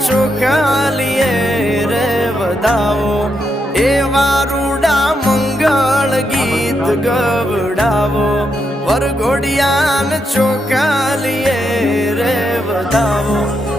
ચોખાલીએ રે વધાવો એવા રૂડા મંગળ ગીત ગવડાવો વરઘોડિયાને ચોખાલીએ રે વધાવો